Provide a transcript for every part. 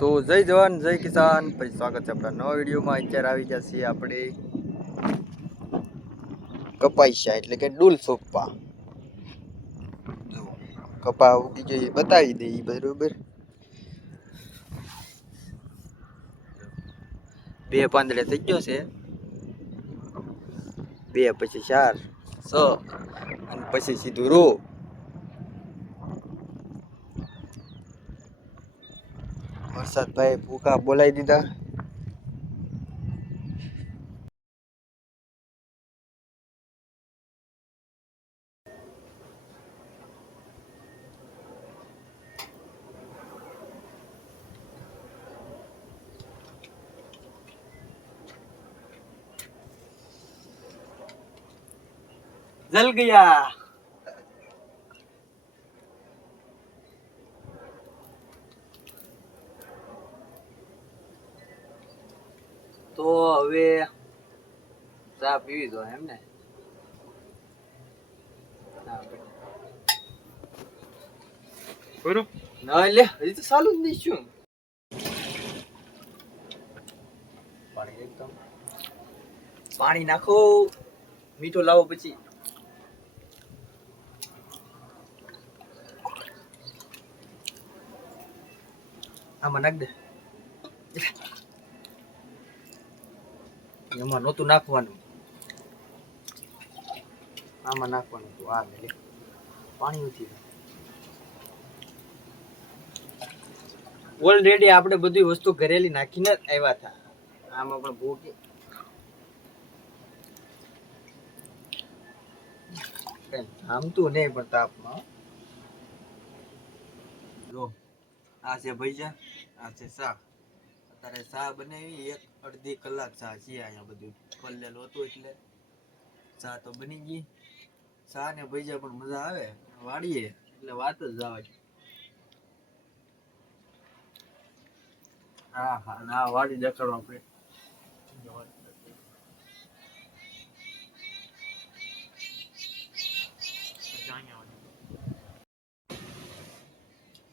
તો જય જવાન જય કિસાન, પછી સ્વાગત છે આપણા નવા વિડીયોમાં। અત્યારે આવી ગયા છીએ આપણે કપાસિયા એટલે કે ડૂલ સોપ્પા। જો કપા ઉગી ગઈ બતાવી દે બરોબર। બે પાંદડે થઈ ગયો છે, બે પછી 4 6 અને પછી સીધું રો। વરસાદ ભાઈ ભૂકા બોલાવી દીધા। जल गया। तो હવે ચા પીવી દો એમ ને। બરો ના લે હજી તો ચાલુ જ નહીં છું। પાણી એકદમ પાણી નાખો, મીઠો લાવો પછી આમાં નાખ દે। એમાં નહોતું નાખવાનું, આમાં નાખવાનું હતું। આ લે પાણી ઉઠી ઓલરેડી આપણે બધી વસ્તુ ઘરેલી નાખીને જ આવ્યા હતા। આમાં પણ ભૂકી આમતું નહીં પણ તાપમાં લો। આ છે ભૈજા, આ છે શાક। અત્યારે ચા બનાવી 1-1.5 કલાક ચા છે અહીંયા, બધું પલ્લેલું હતું એટલે ચા તો બની ગઈ। ચા ને ભૈજા પણ મજા આવે વાડીએ એટલે વાત જ જવા દે। હા હા ના વાડી દેખાડો આપણે।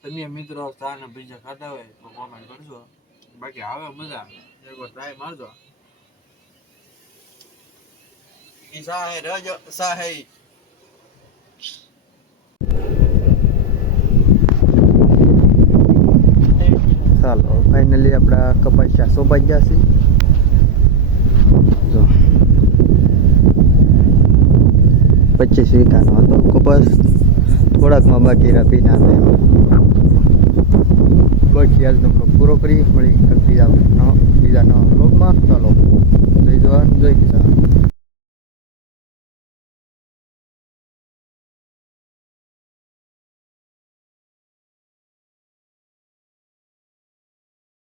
તમે મિત્રો ચા ને ભૈજા ખાતા હોય તો કોમેન્ટ કરજો, બાકી આવે મજા એકવાર ટ્રાય મારજો। ઈ ચા હે રજો ચા હે। ચાલો ફાઇનલી આપણા કપાસિયા સોંપાઈ ગયા છે। જો 25 વીઘાનો હતો કપાસ, થોડાકમાં બાકી રહ્યા પીના છે। બાકી આજનો બ્લોગ પૂરો કરી મળી બીજા નવા બ્લોગમાં।